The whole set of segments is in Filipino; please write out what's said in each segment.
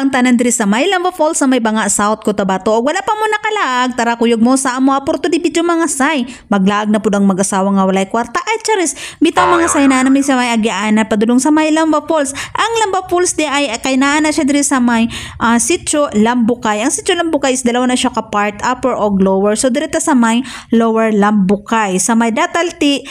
ang tanan diri sa may Lamba Falls sa may Banga South Cotabato. Og wala pa mo nakalaag, tara kuyog mo sa amo aporto di video mga say. Maglaag na pud ang mag-asawa nga walay kwarta. Ay charis, bitaw mga say na nami sa may agianan padulong sa may Lamba Falls. Ang Lamba Falls di ay kay naa na siya diri sa may Sitio Lambukay. Ang Sitio Lambukay is dalawa na siya ka part, upper og lower. So diri ta sa may lower Lambukay. Sa may Datalti,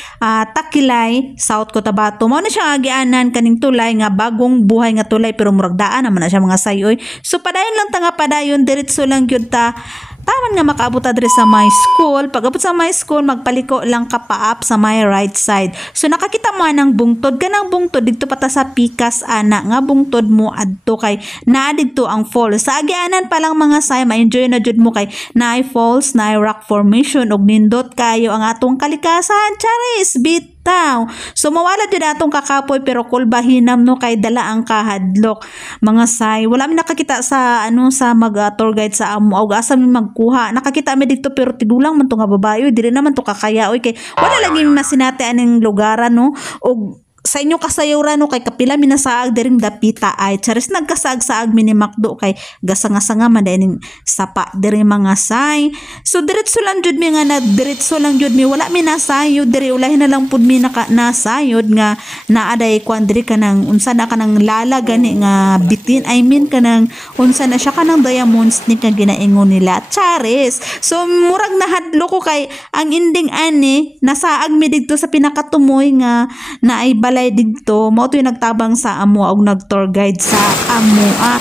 Takilay, South Cotabato. Mao na siya agianan kaning tulay nga bagong buhay nga tulay pero murag daan naman na siya mga sayoy. So padayon lang ta nga padayon diretso lang gyud ta. Taman nga makaabot ta diri sa my school. Pag abot sa my school, magpaliko lang ka paap sa my right side. So nakakita mo ng bungtod. Kanang bungtod didto pa ta sa pikas ana nga bungtod mo adto kay naa didto ang falls. Sa agianan pa lang mga say, ma-enjoy na jud mo kay naay falls, naay rock formation og nindot kayo ang atong kalikasan. Charis bitaw. So mawala jud atong kakapoy pero kulbahinam no kay dala ang kahadlok. Mga say, wala mi nakakita sa sa mag-tour guide sa amo og asa mi magkuha. Nakakita mi dito pero tidulang man to nga babae, dili naman to kakaya oy kay wala lagi masinati aning lugaran no og sa inyo kasayuran no kay kapila minasaag diring dapita ay charis nagkasaag-saag mini Macdo kay gasanga-sanga man dining sapa diri mga say. So diretso lang jud mi nga na diretso lang jud mi wala mi nasayod diri ulahin na lang pud mi nasayod nga naaday kwan diri kanang unsa na kanang lala gani nga bitin I mean kanang unsa na siya kanang diamonds ni nga ginaingon nila charis. So murag nahadlo ko kay ang ending ani nasaag mi didto sa pinakatumoy nga naay balay dito mo to yung nagtabang sa amo og nag-tour guide sa amo.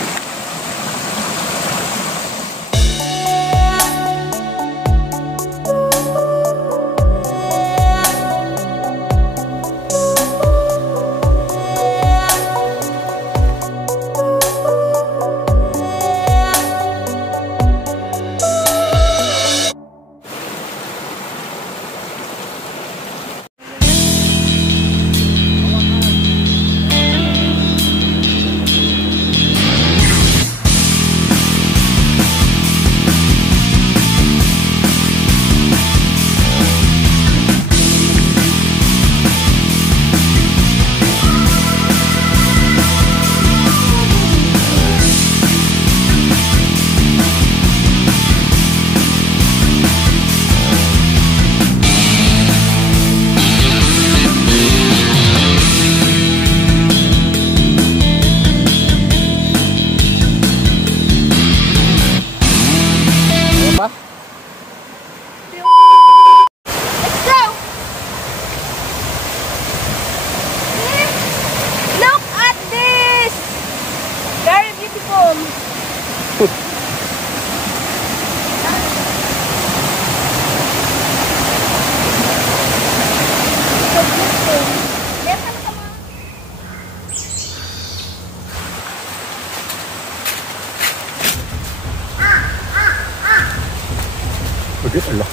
Udah Allah.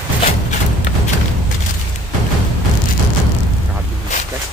Grabe yung guys.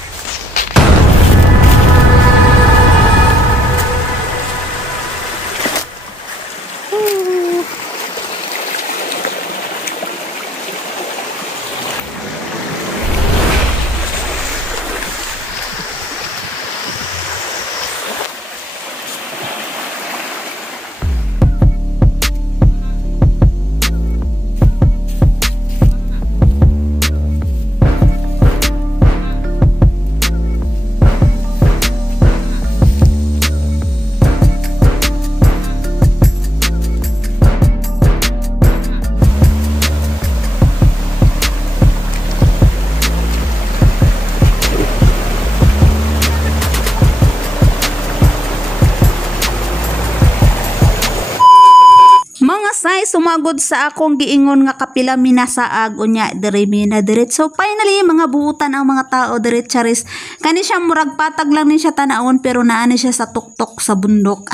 Say sumagod sa akong giingon nga kapila minasaag unya diri mina diret. So finally mga buutan ang mga tao diret charis. Kani siya murag patag lang ni siya tanawon pero naa ni siya sa tuktok sa bundok.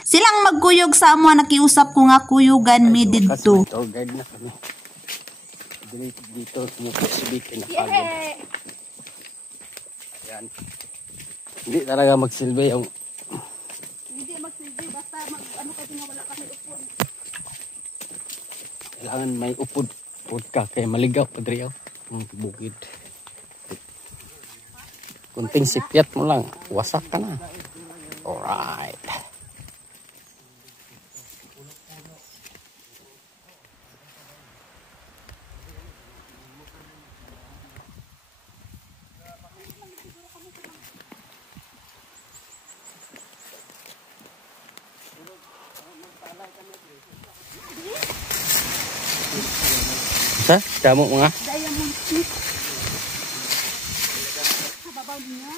Silang magkuyog sa amo nakiusap ko nga kuyugan mi didto. Guide na kami. Dito sumusibikin na pagod. Yan. Hindi talaga magsilbi yung hindi magsilbi basta ano kasi nga wala kami upon. Kailangan may upod ka kaya maligaw padriyaw ang bukid. Kunting sipiat mo lang, wasak ka na. Alright. Sa? Damo mga? Diamond snake. Sa babaw niya.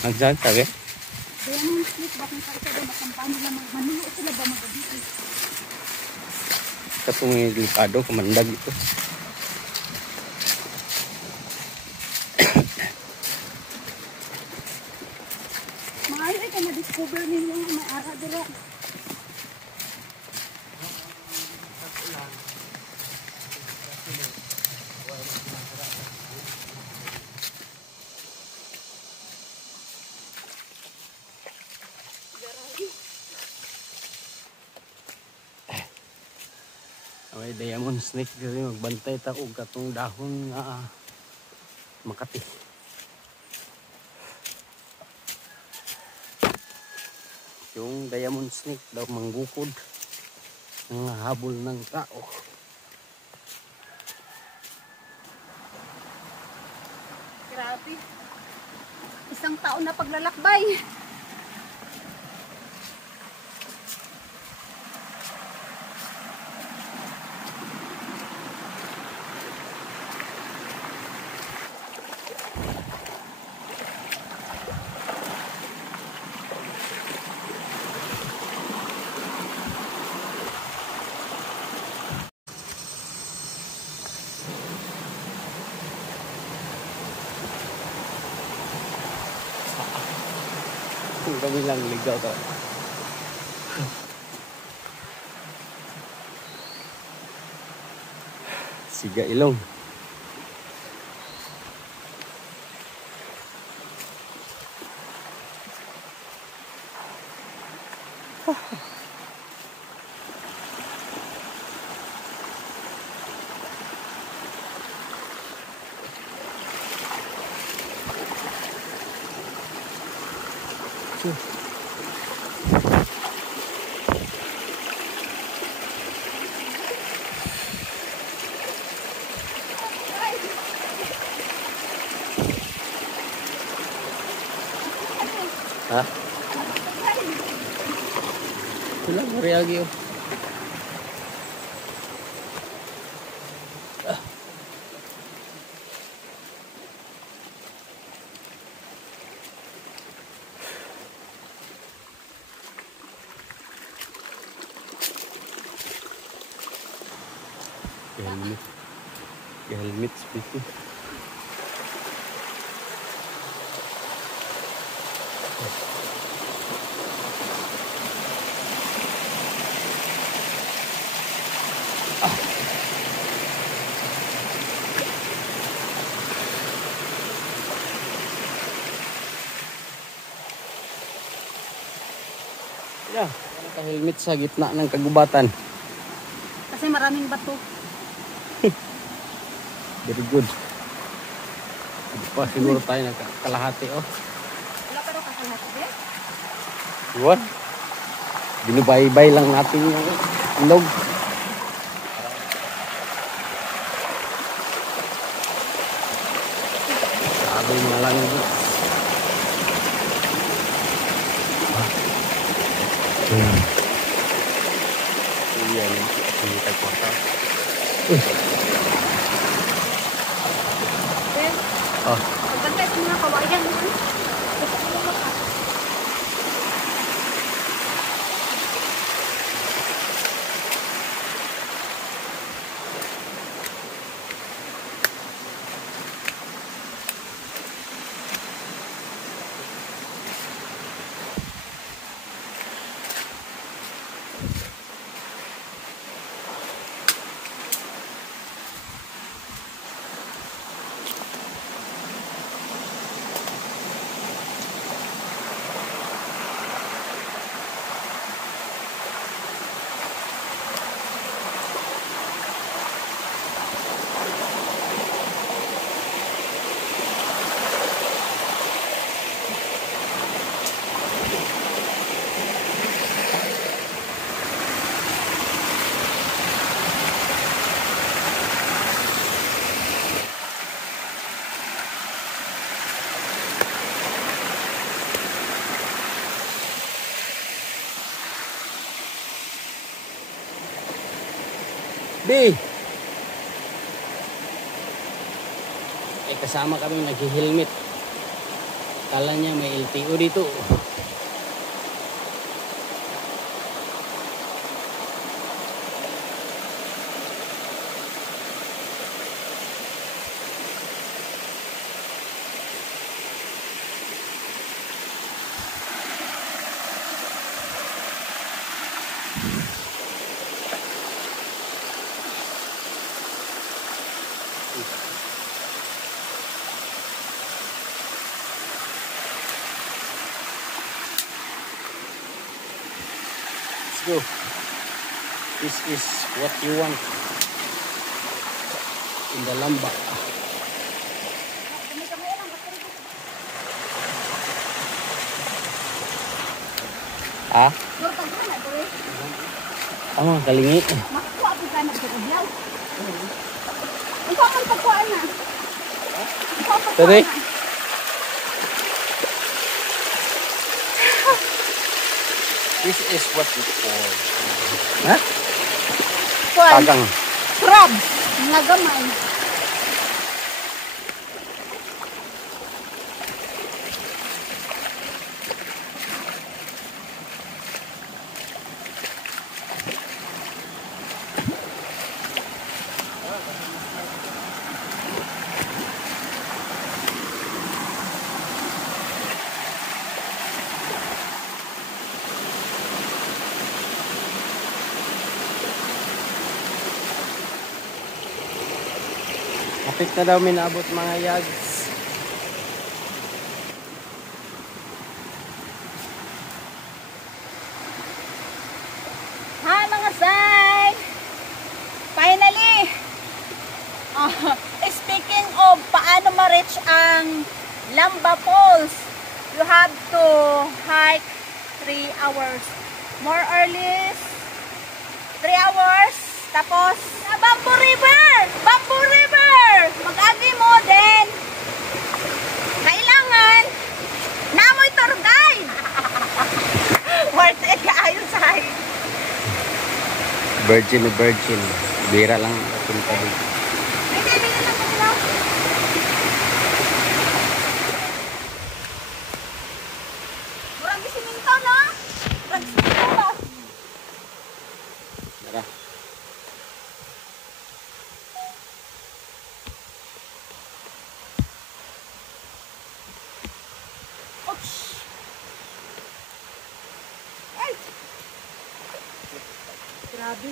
Nagsan, sabi? Diamond snake. Bakit sa ito ba makampanya lang manulo sila ba magabi? Katong delikado, kamandag ito. Maayo ay ka na-discover ninyo yung may ara dira. May diamond snake kasi magbantay ta og katong dahon nga Makati. Yung diamond snake daw manggukod ng habol ng tao. Grabe. Isang taon na paglalakbay. Kung kami lang ligaw ka. Siga ilong. Ha? Wala mo reagi oh. Helmet. Helmet speaking. Yeah, naka-helmet sa gitna ng kagubatan. Kasi maraming bato. Very good. Hindi pa siguro tayo nagkalahati oh. Wala ka daw kakalahati din? What? Binubaybay lang natin yung ilog. Sabi nga lang ito. Yan, hindi tayo kwarta. Then, Oh. magbantay sa mga kawayan mo. B. Eh, kasama kami nag-helmet. Kala niya may LTO dito. Let's go. This is what you want in the lamba. Ah? Pero pag na dere, Ano, kalingi. makuha ko ka na pagbiyaw. Ikaw man pagkuhaan na. Ikaw pagkuhaan Tere? na. This is what you call. Ha? Kuhaan. Tagang. Crabs. Mga gamay. Kapit na daw minaabot mga yags. Hi mga Sai! Finally! Speaking of paano ma-reach ang Lamba Falls, you have to hike 3 hours. More or less 3 hours. Tapos, Bamboo River! Bamboo River! Mag-agi mo din. Kailangan namoy tour guide. Worth it kaayon Sai. Virgin na virgin. Bira lang punta dito. Hindi na lang ako. Murag siminto na. Murag siminto ba? Tara. Ouch. Ay. Grabe.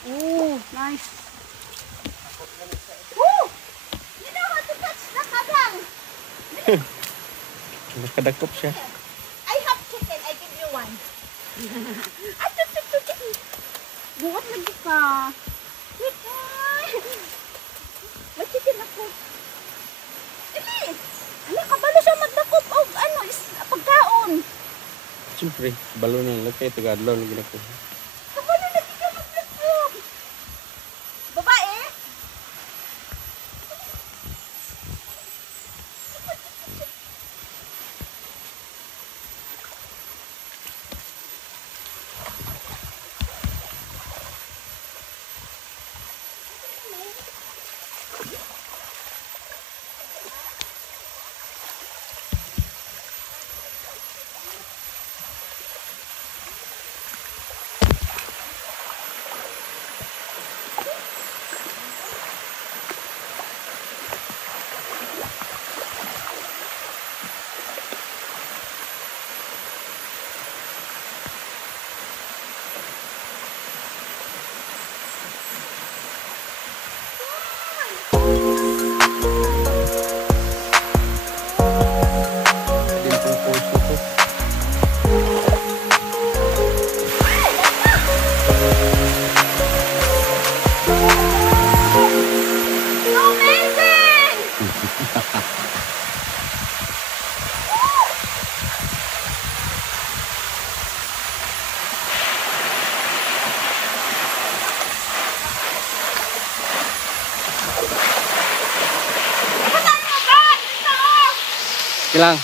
Oh, nice. Oh! You know how to catch the kabang. Nakadakop siya. I have chicken. I give you one. Ay, chicken. Buhat lagi ka. Wait, ay. May chicken ako. Dili. Ala, kabalo siya magdakop og ano, pagkaon. Siyempre, balo na lang kayo. Tagadlaw na ginako. Kabalo lagi ka magdakop. Babae? Din pong puso ko. Amazing! Kilang.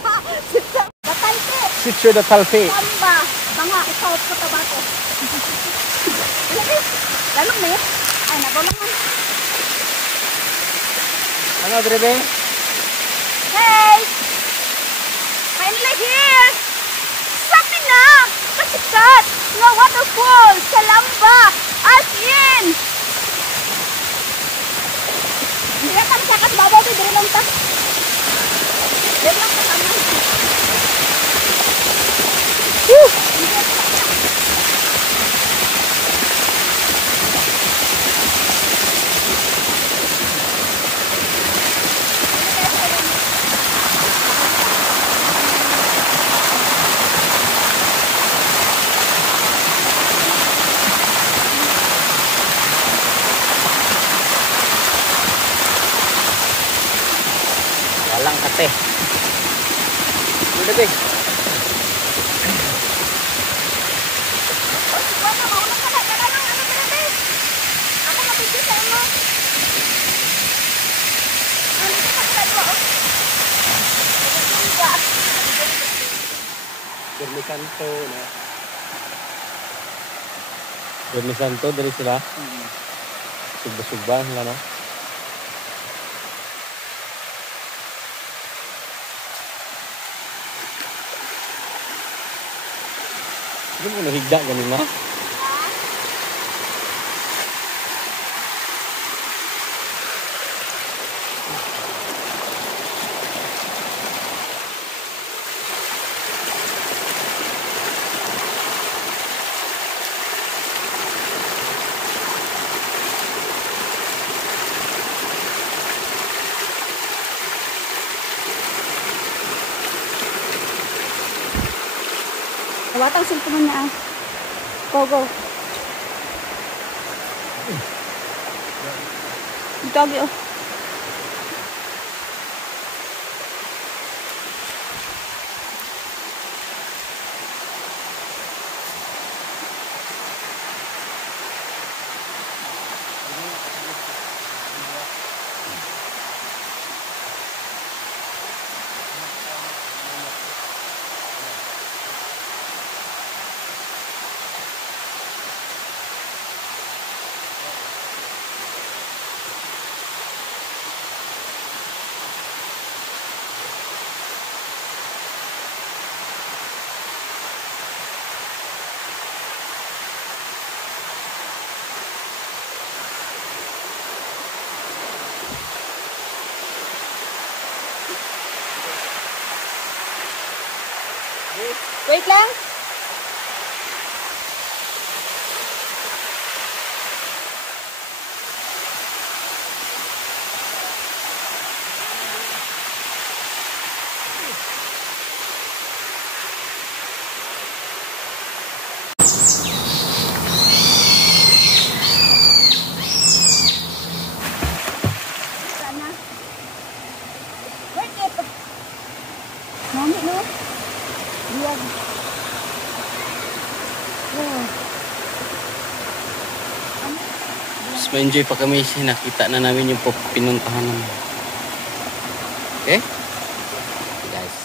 Batalke. Sitio da Talpe. Lamba. Banga. South Cotabato. Lalong na yun. Ay, nagulangan. Ano, Drebe? Guys! Finally here! Sabi na! Kasikat! Nga waterfall sa Lamba! As in! Hindi na kami sakas babaw ko. Dili lang ta. Dili lang ta kami. Woo! Walang kate. Drebe. Wala, mauna ka na. Kaya lang, ano ba? Ako mabigyan sa inyo. Ano ito pa sila doon? Birmi Santo na. Birmi Santo, dari sila. Sugba-sugba sila, no? Hindi mo nahigda ganun na? Watang cellphone niya ah. Go, go. Doggy oh. Wait lang. Sana. Wait it. Mami no. Diyan. Mas ma-enjoy pa kami kasi nakita na namin yung pinuntahan namin. Okay? Guys.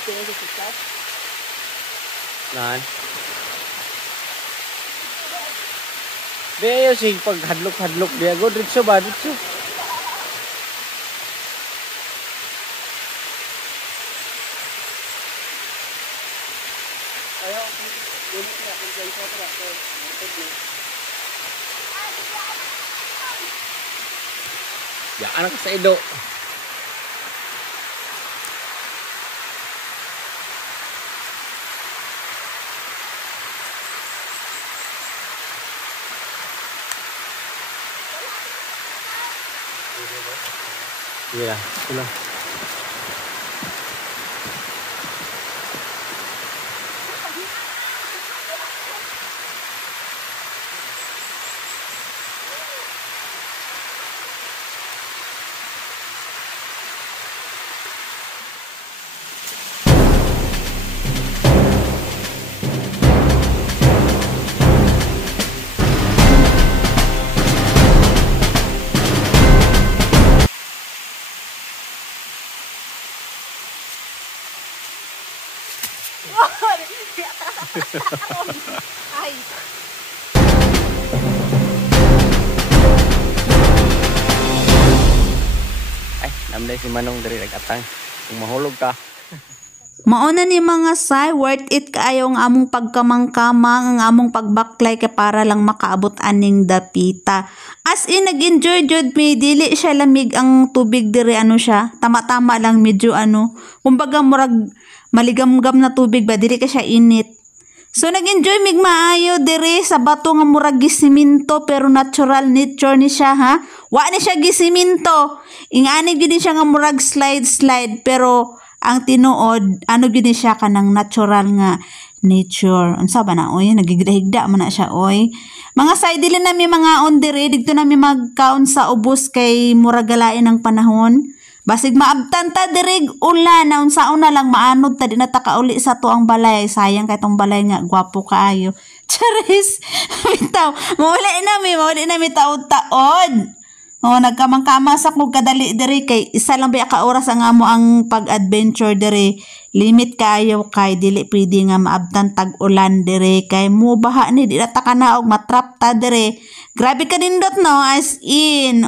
Ito yung susikat. Nan. Beyo si pag hadlok-hadlok dia go dito ba dito. Ayaw, dito na kung saan ko tra. Ya anak sa Edo. Yeah, sila. Ay. Ay, namday si Manong dari nagatang. Kung mahulog ka. Mauna ni mga say, worth it kaayo ang among pagkamangkamang, ang among pagbaklay kay para lang makaabot aning dapita. As in, nag-enjoy jud mi, dili siya lamig ang tubig diri, ano siya, tama-tama lang, medyo ano, kumbaga murag maligamgam na tubig ba, dili ka siya init. So nag-enjoy mig maayo diri sa bato nga murag gisiminto pero natural nature ni siya ha. Wa ni siya gisiminto. Ingani gyud siya nga murag slide pero ang tinuod ano gyud ni siya kanang natural nga nature. Unsa ba na oy nagigdahigda man na siya oy. Mga side dili na mi mga on diri didto na mi magkaon sa ubos kay murag galain ang panahon. Basig maabtan ta dirig ulan na unsaon na lang maanod ta di na ta kauli sa tuang balay sayang kay tong balay nga gwapo kaayo charis bitaw mawali na mi taod-taod nagkamangkama sa kog kadali diri kay isa lang ba ka oras ang amo ang pag-adventure diri limit kaayo kay dili pwede nga maabtan tag ulan diri kay mubaha ni di na ta kanaog matrap ta diri. Grabe ka nindot no, as in,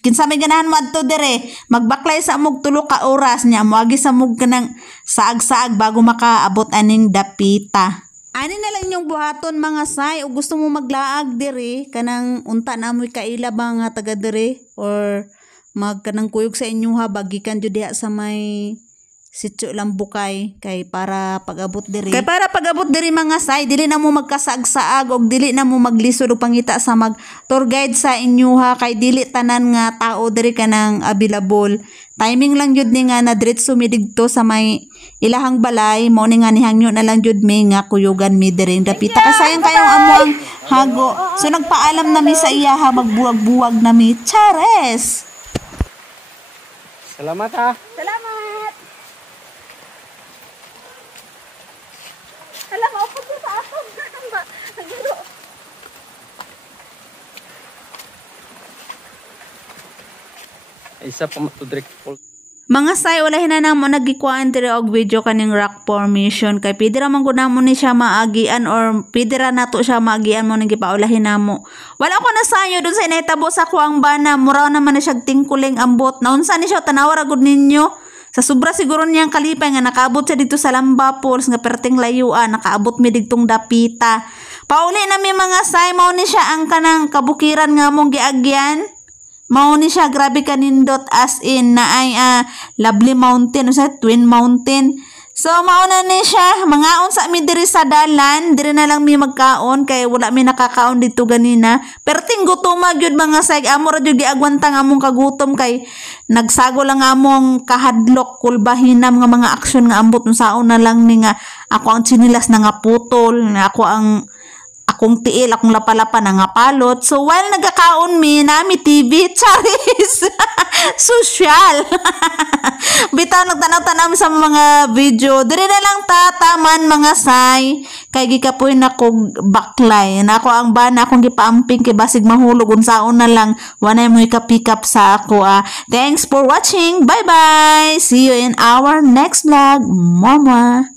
kinsa may ganahan mo adto dire, magbaklay sa mog tulo ka oras niya, moagi sa mog kanang saag-saag bago makaabot aning dapita. Ani na lang yung buhaton mga say, o gusto mo maglaag dire, kanang unta na mo'y kaila ba nga taga dire, or magkanang kuyog sa inyo ha, bagikan jud diha sa may sityo lang bukay kay para pag-abot diri. Kay para pag-abot diri mga say, dili na mo magkasaag-saag og dili na mo maglisod og pangita sa mag tour guide sa inyo ha kay dili tanan nga tao diri kanang available. Timing lang jud ni nga na diretso mi digto sa may ilahang balay mo ni nga nihangyo na lang jud mi nga kuyugan mi diri dapita kasayang kayong amo ang hago. So nagpaalam na mi sa iya ha magbuwag-buwag na mi. Chares. Salamat ha. Salamat. Alam mo, pag sa ato, nagiro. Isa pa matudrik full. Mga say, ulahin na namo nagikuan diri og video kaning rock formation kay pwede ra man gud namo ni siya maagian or pwede ra nato siya maagian mo nang gipaulahin namo. Wala ko na sayo dun sa inahitabo sa kuang bana, mura naman na siya tingkuling ambot. Naunsa ni siya tanawa ra gud ninyo. Sa sobra siguro niyang kalipay nga nakaabot siya dito sa Lamba Falls nga perting layuan, nakaabot mi digtong dapita. Pauli na mi mga say, mao ni siya ang kanang kabukiran nga mong giagyan. Mao ni siya grabe kanindot as in na ay Lovely Mountain o sa Twin Mountain. So mao na ni siya mangaon sa mi diri sa dalan, diri na lang mi magkaon kay wala mi nakakaon dito ganina. Perting gutoma gyud mga say, amo ra gyud giagwantang among kagutom kay nagsago lang among kahadlok kulbahinam nga mga aksyon nga ambot unsaon na lang ni nga ako ang chinilas na nga putol, nga akong tiil, akong lapalapa na nga palot. So, while nagkakaon mi, nami TV, charis, social. Bitaw, nagtanaw-tanaw sa mga video. Diri na lang tataman mga say. Kay gikapoy na kog baklay. Na ako ang bana, akong gipaamping kay basig mahulog. Unsaon na lang, wanay mo ika-pick up sa ako. Thanks for watching. Bye-bye. See you in our next vlog. Mama.